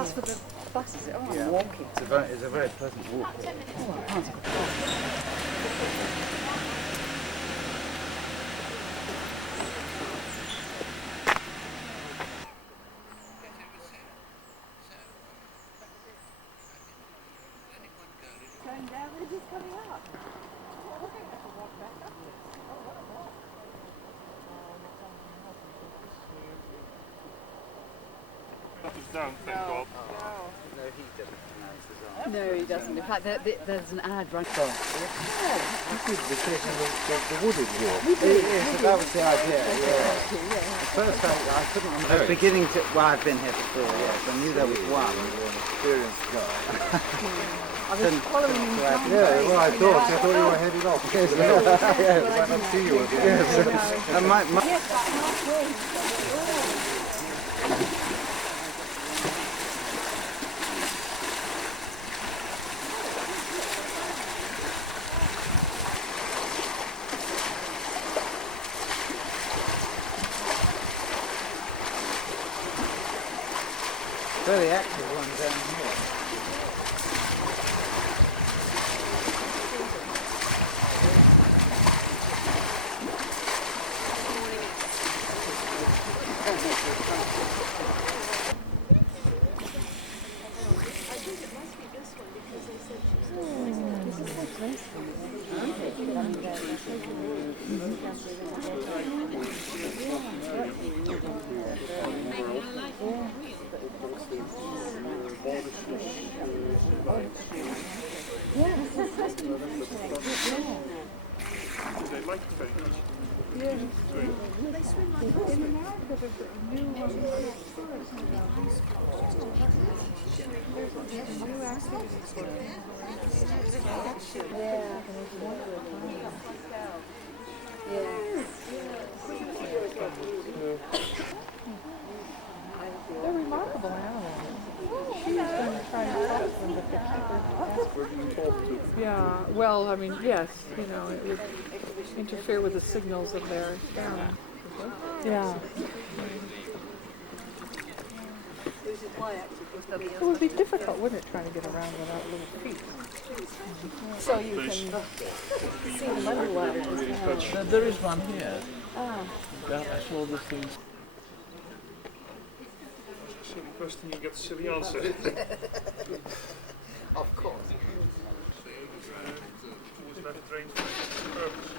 That's for the buses. Oh, I'm Yeah. walking. It's a very pleasant walk. Oh, I can't take a photo. Down, thank God. No, he doesn't pronounce his own. No, he doesn't. In fact, there's an ad running. You did the station of the wooded walk. We did. That was the idea. Yeah. At first I couldn't remember. I was beginning to, well, I've been here for 4 years. I knew there was one. You're an experienced guy. I was following him. Yeah, well, I thought you were headed off. Yes, I don't see you again. Yes. And my very active one down here. They like the fish. Yeah. Great. In America, there's a new They're remarkable animals. She's been trying to talk to them, but they keep Where do you talk to? Yeah, well, I mean, yes, you know, it would interfere with the signals of their experiment. Yeah. It would be difficult, wouldn't it, trying to get around without little feet? So you can see them underwater as well. There is one here. Ah. Yeah, I saw this thing. Silly question, you get a silly answer. Of course. Always let it rain for a purpose.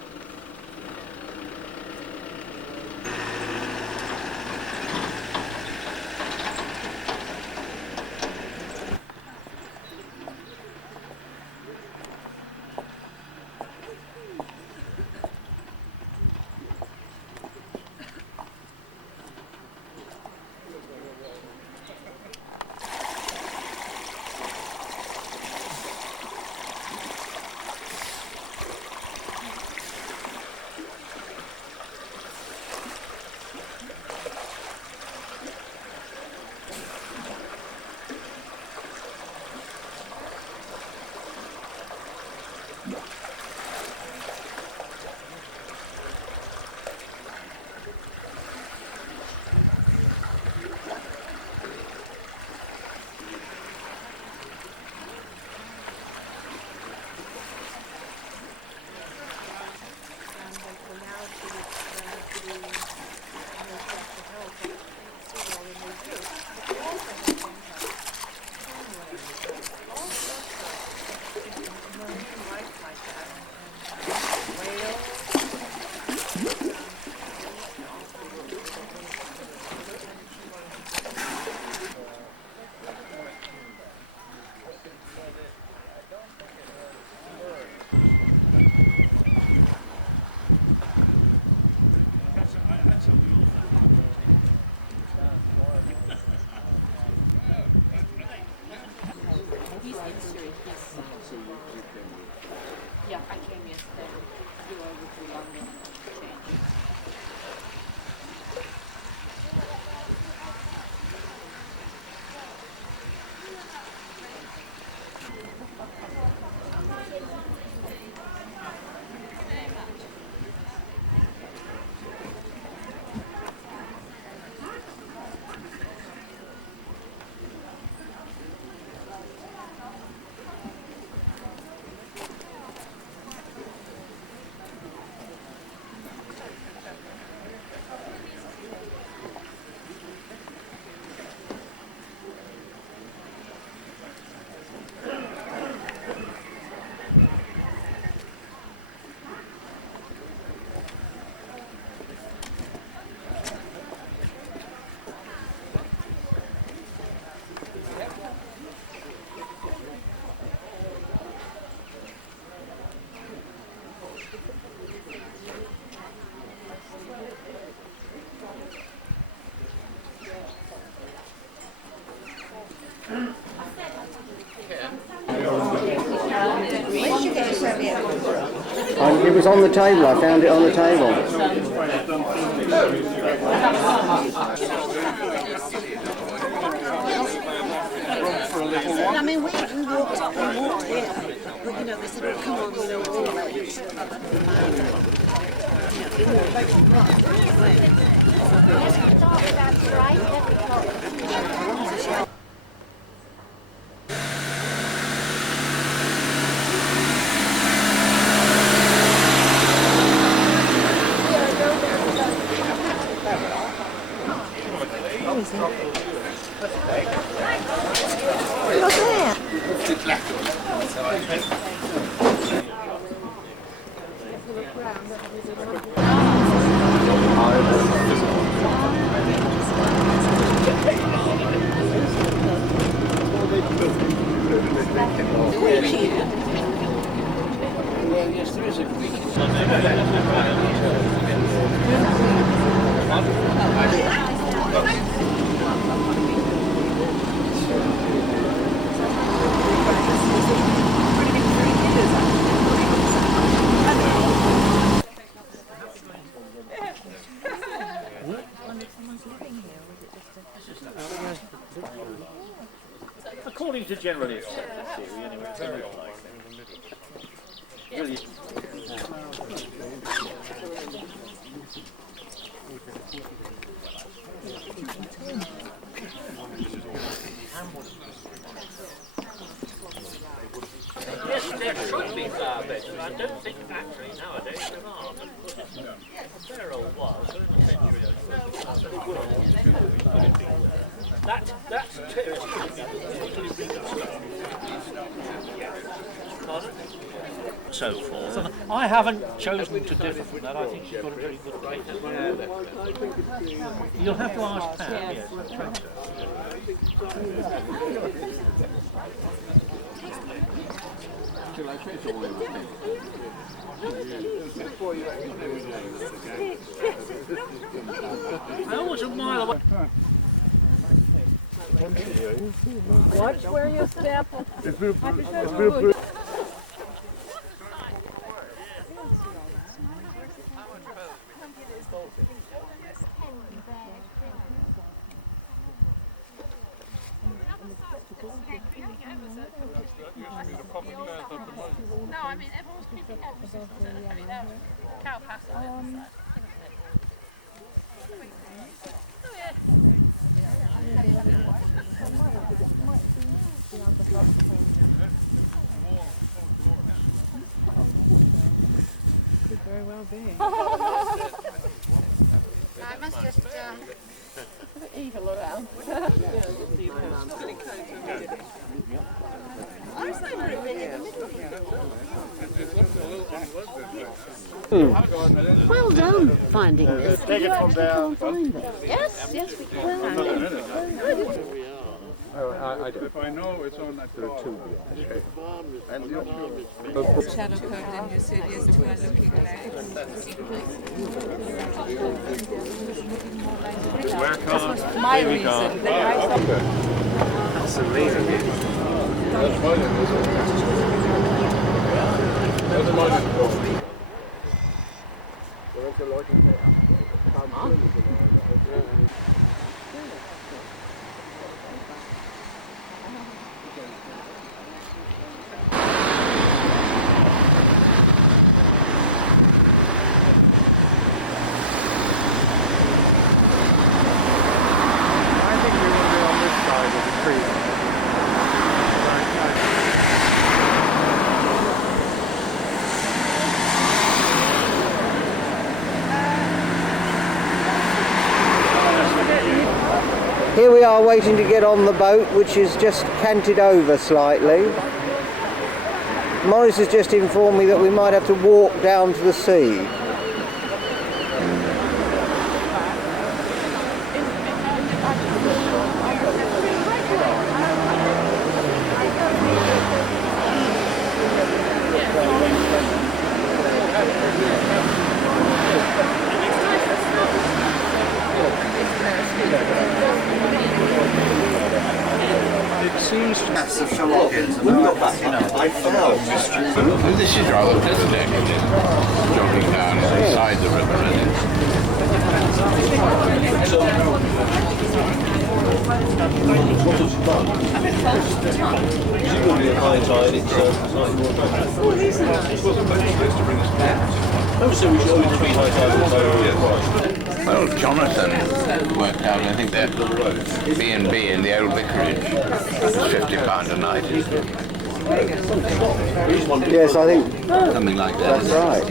Yeah, I came yesterday. Flew over to London and changed. It was on the table. I found it on the table. I mean, we walked up and walked here, but you know, they said, oh, come on, you know, all Yes, there is a Greek. According to general theory, anyway, it's very likely. Yes, there should be flower beds, and I don't think actually nowadays there are. A fair old while, so in a century that's terrace so forth. And I haven't chosen to differ from that. I think she's got a very good rate as well. You'll have to ask Pam. Yes, that's right. I always admire the Watch where you step. No, I mean everyone's keeping emphasis on it. I mean, cow pass on it. Oh yeah. Could very well be. I must just Evil around. Well done finding this. Take it from there. Find it. yes, we can. If I know it's on that car. Sherlock Holmes and you said yes to her looking like my reason. That's amazing. Here we are waiting to get on the boat, which is just canted over slightly. Morris has just informed me that we might have to walk down to the sea. used. That's of Sherlock Holmes. And I fell. This is rather pleasant, actually. Jogging down beside the river. Well, Jonathan worked out, I think, that B&B in the old vicarage was £50 a night, isn't it? Yes, I think Something like that. that's right.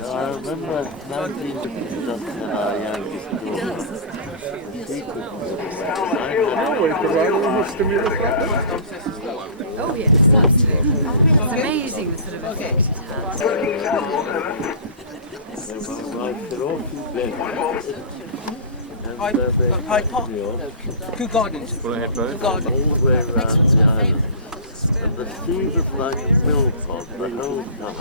I remember 1950s when our youngest Oh yes, that's amazing the sort of effect it has. Hyde Park. Kew Gardens. All the way around the island. And the sea was like a mill pond the whole time.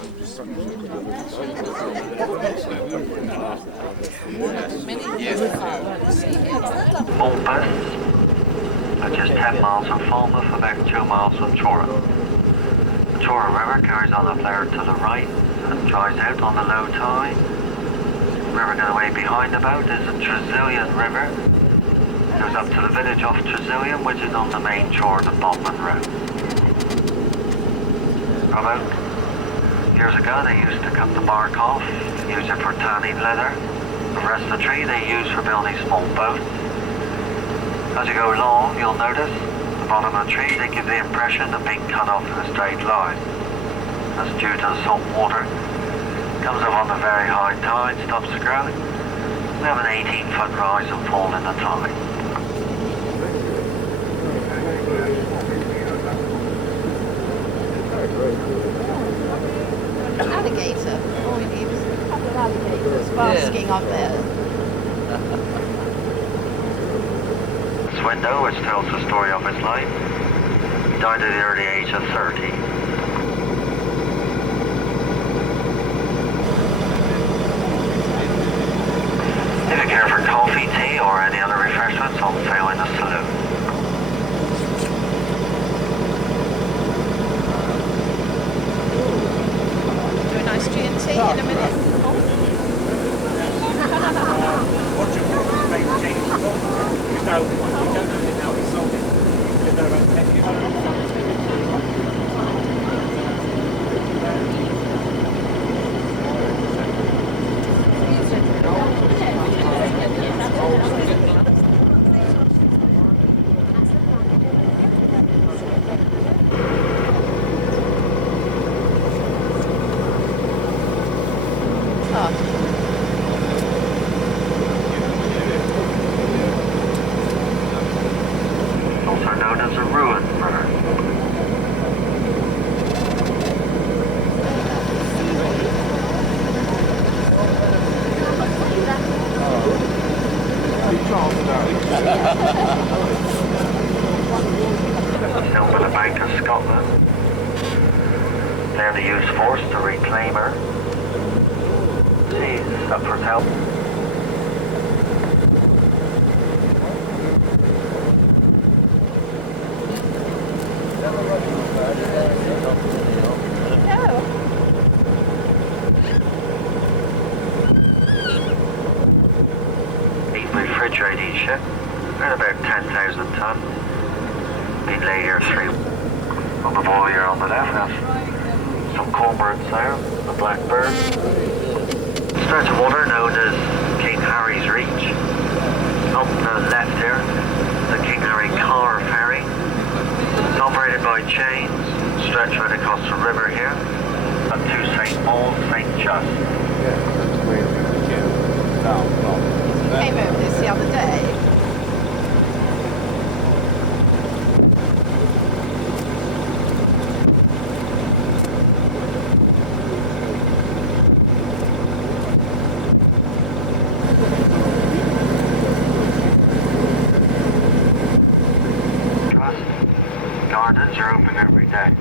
Malpas are just 10 miles from Falmouth, about 2 miles from Chora. The Chora River carries on a flare to the right and dries out on the low tide. The river going away behind the boat is the Tresillian River. It goes up to the village of Tresillian, which is on the main shore of the Bodmin Road. About years ago, they used to cut the bark off, use it for tanning leather. The rest of the tree they use for building small boats. As you go along, you'll notice the bottom of the tree, they give the impression of being cut off in a straight line. That's due to the salt water. Comes up on the very high tide, stops the growing. We have an 18-foot rise and fall in the tide. An alligator. Oh, he was a couple of alligators basking up there. This window, which tells the story of his life, he died at the early age of 30. If you care for coffee, tea, or any other refreshments, on sale in the saloon. Do a nice G&T in a minute. Also known as a ruin river. Known by the Bank of Scotland. There they used force to reclaim her. She's up for help. refrigerated ship. They're about 10,000 tons. Been laid here 3 weeks. On the wall here on the left, that's some cormorants there, the blackbird. Stretch of water known as King Harry's Reach. On the left here, the King Harry Car Ferry. It's operated by chains, stretched right across the river here. Up to St. Paul, St. Just. Came over this the other day. Gardens are open every day.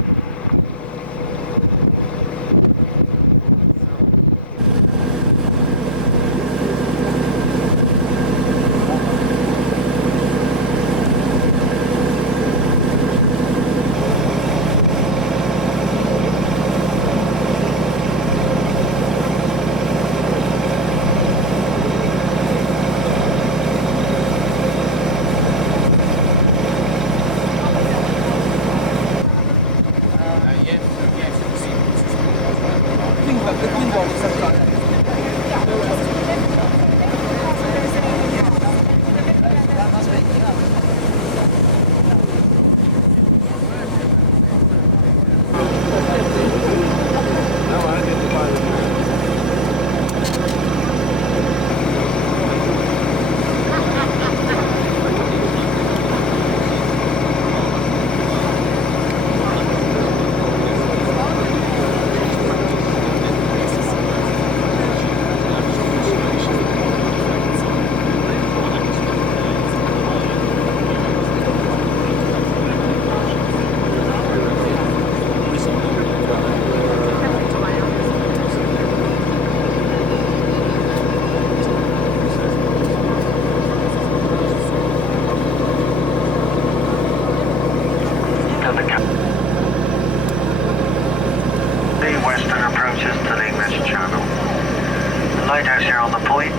Lighthouse here on the point,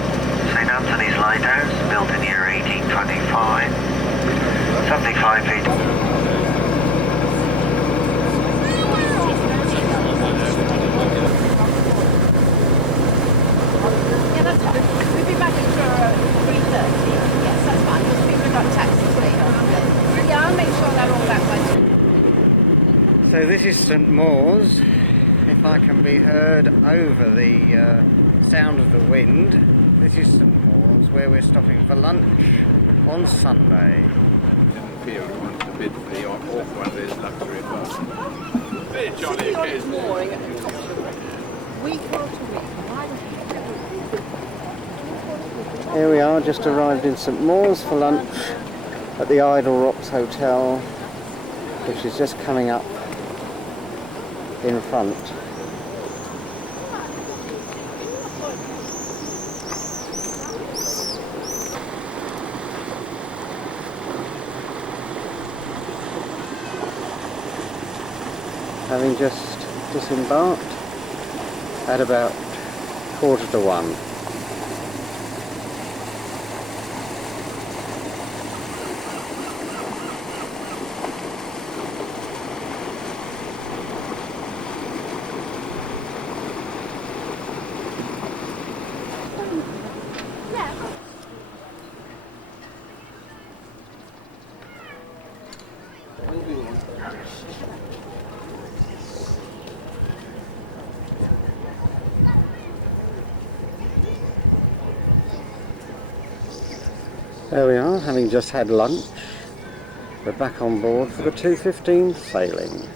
St. Anthony's Lighthouse, built in the year 1825, 75 feet. Yeah, that's fine. We'll be back at 3:30. Yes, that's fine. We've got taxis later. Yeah, I'll make sure they're all back by 2. So this is St. Mawes, if I can be heard over the sound of the wind. This is St. Mawes, where we're stopping for lunch on Sunday. Didn't feel we wanted to bid for the off one of these luxury apartments. Hey, Johnny, okay. Mooring at the top of the river. Week after week. Here we are, just arrived in St. Mawes for lunch at the Idle Rocks Hotel, which is just coming up in front. Having just disembarked at about 1:45. There we are, having just had lunch. We're back on board for the 2:15 sailing.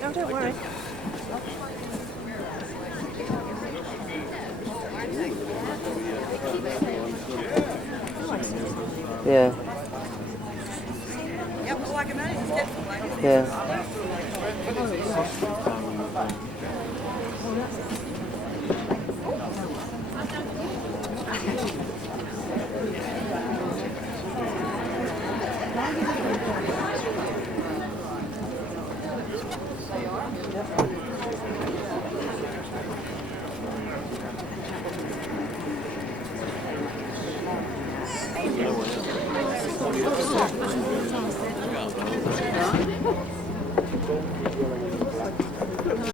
No, don't worry. Yeah. Yeah.